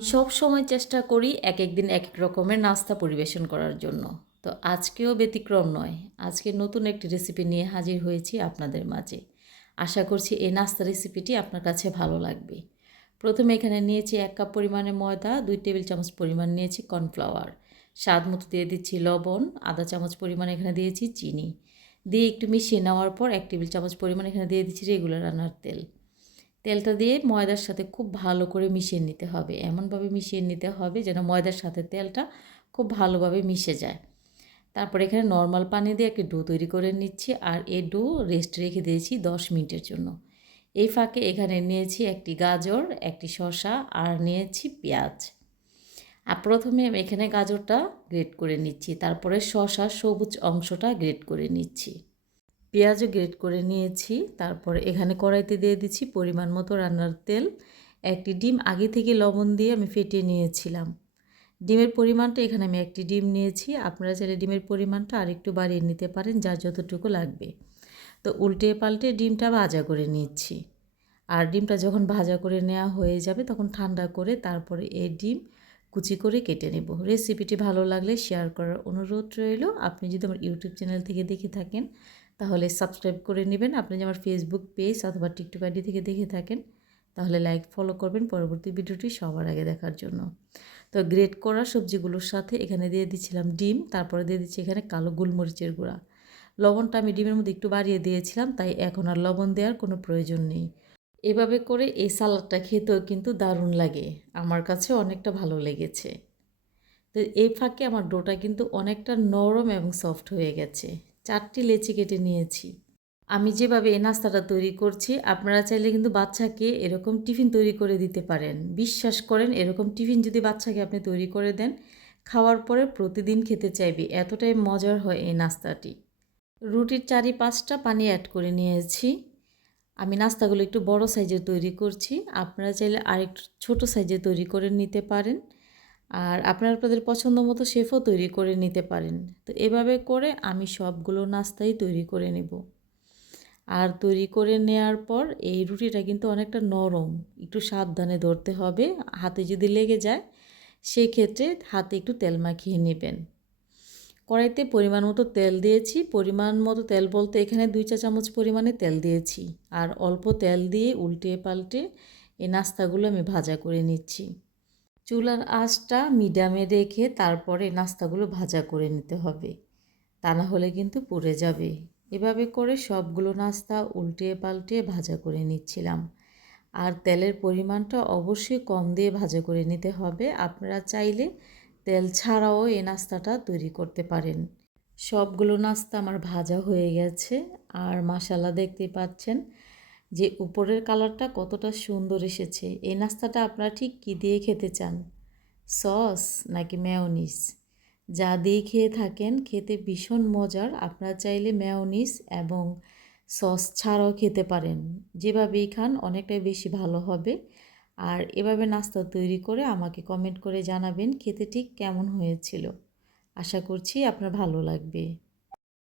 সব সময় চেষ্টা করি এক এক দিন এক এক রকমের নাস্তা পরিবেশন করার জন্য। তো আজকেও ব্যতিক্রম নয়, আজকে নতুন একটি রেসিপি নিয়ে হাজির হয়েছি আপনাদের মাঝে। আশা করছি এই নাস্তা রেসিপিটি আপনার কাছে ভালো লাগবে। প্রথমে এখানে নিয়েছি এক কাপ পরিমাণে ময়দা, দুই টেবিল চামচ পরিমাণ নিয়েছি কর্নফ্লাওয়ার। স্বাদ মতো দিয়ে দিচ্ছি লবণ, আধা চামচ পরিমাণ এখানে দিয়েছি চিনি। দিয়ে একটু মিশিয়ে নেওয়ার পর এক টেবিল চামচ পরিমাণ এখানে দিয়ে দিচ্ছি রেগুলার রান্নার তেল। তেলটা দিয়ে ময়দার সাথে খুব ভালো করে মিশিয়ে নিতে হবে। এমনভাবে মিশিয়ে নিতে হবে যেন ময়দার সাথে তেলটা খুব ভালোভাবে মিশে যায়। তারপর এখানে নর্মাল পানি দিয়ে একটি ডো তৈরি করে নিচ্ছি আর এই ডো রেস্ট রেখে দিয়েছি দশ মিনিটের জন্য। এই ফাঁকে এখানে নিয়েছি একটি গাজর, একটি শসা আর নিয়েছি পেঁয়াজ। আর প্রথমে এখানে গাজরটা গ্রেট করে নিচ্ছি। তারপরে শসা সবুজ অংশটা গ্রেট করে নিচ্ছি। পেঁয়াজও গ্রেট করে নিয়েছি। তারপরে এখানে কড়াইতে দিয়ে দিচ্ছি পরিমাণ মতো রান্নার তেল। একটি ডিম আগে থেকে লবণ দিয়ে আমি ফেটিয়ে নিয়েছিলাম। ডিমের পরিমাণটা এখানে আমি একটি ডিম নিয়েছি। আপনারা চাইলে ডিমের পরিমাণটা আরেকটু বাড়িয়ে নিতে পারেন যা যতটুকু লাগবে। তো উল্টে পাল্টে ডিমটা ভাজা করে নিচ্ছি। আর ডিমটা যখন ভাজা করে নেওয়া হয়ে যাবে তখন ঠান্ডা করে তারপরে এই ডিম কুচি করে কেটে নেব। রেসিপিটি ভালো লাগলে শেয়ার করার অনুরোধ রইল। আপনি যদি আমার ইউটিউব চ্যানেল থেকে দেখে থাকেন তাহলে সাবস্ক্রাইব করে নেবেন। আপনি যে আমার ফেসবুক পেজ অথবা টিকটক আইডি থেকে দেখে থাকেন, তাহলে লাইক ফলো করবেন। পরবর্তী ভিডিওটি সবার আগে দেখার জন্য। তো গ্রেট করা সবজিগুলোর সাথে এখানে দিয়ে দিচ্ছিলাম ডিম, তারপরে দিয়ে দিচ্ছি এখানে কালো গোলমরিচের গুঁড়া। লবণটা আমি ডিমের মধ্যে একটু বাড়িয়ে দিয়েছিলাম, তাই এখন আর লবণ দেওয়ার কোনো প্রয়োজন নেই। এভাবে করে এই সালাদটা খেতেও কিন্তু দারুণ লাগে। আমার কাছে অনেকটা ভালো লেগেছে। তো এই ফাঁকে আমার ডোটা কিন্তু অনেকটা নরম এবং সফট হয়ে গেছে। চারটি লেচি কেটে নিয়েছি। আমি যেভাবে এই নাস্তাটা তৈরি করছি, আপনারা চাইলে কিন্তু বাচ্চাকে এরকম টিফিন তৈরি করে দিতে পারেন। বিশ্বাস করেন, এরকম টিফিন যদি বাচ্চাকে আপনি তৈরি করে দেন, খাওয়ার পরে প্রতিদিন খেতে চাইবে। এতটাই মজার হয় এই নাস্তাটি। রুটির চারি পাঁচটা পানি অ্যাড করে নিয়েছি। আমি নাস্তাগুলো একটু বড় সাইজের তৈরি করছি। আপনারা চাইলে আরেকটু ছোট সাইজে তৈরি করে নিতে পারেন। আর আপনারা আপনাদের পছন্দ মতো শেফও তৈরি করে নিতে পারেন। তো এভাবে করে আমি সবগুলো নাস্তাই তৈরি করে নেব। আর তৈরি করে নেওয়ার পর এই রুটিটা কিন্তু অনেকটা নরম, একটু সাবধানে ধরতে হবে। হাতে যদি লেগে যায় সেই ক্ষেত্রে হাতে একটু তেল মাখিয়ে নেবেন। কড়াইতে পরিমাণ মতো তেল দিয়েছি। পরিমাণ মতো তেল বলতে এখানে দুই চা চামচ পরিমাণে তেল দিয়েছি। আর অল্প তেল দিয়ে উল্টে পাল্টে এই নাস্তাগুলো আমি ভাজা করে নিচ্ছি। চুলার আঁচটা মিডিয়ামে রেখে তারপরে নাস্তাগুলো ভাজা করে নিতে হবে। তা না হলে কিন্তু পুড়ে যাবে। এভাবে করে সবগুলো নাস্তা উল্টে পাল্টে ভাজা করে নিচ্ছিলাম। আর তেলের পরিমাণটা অবশ্যই কম দিয়ে ভাজা করে নিতে হবে। আপনারা চাইলে তেল ছাড়াও এই নাস্তাটা তৈরি করতে পারেন। সবগুলো নাস্তা আমার ভাজা হয়ে গেছে। আর মাসালা দেখতে পাচ্ছেন যে উপরের কালারটা কতটা সুন্দর এসেছে, এই নাস্তাটা আপনারা ঠিক কী দিয়ে খেতে চান? সস নাকি ম্যাওনিস যা দিয়ে খেয়ে থাকেন, খেতে ভীষণ মজার। আপনারা চাইলে ম্যাওনিস এবং সস ছাড়াও খেতে পারেন। যেভাবেই খান, অনেকটাই বেশি ভালো হবে। আর এভাবে নাস্তা তৈরি করে আমাকে কমেন্ট করে জানাবেন, খেতে ঠিক কেমন হয়েছিল। আশা করছি আপনার ভালো লাগবে।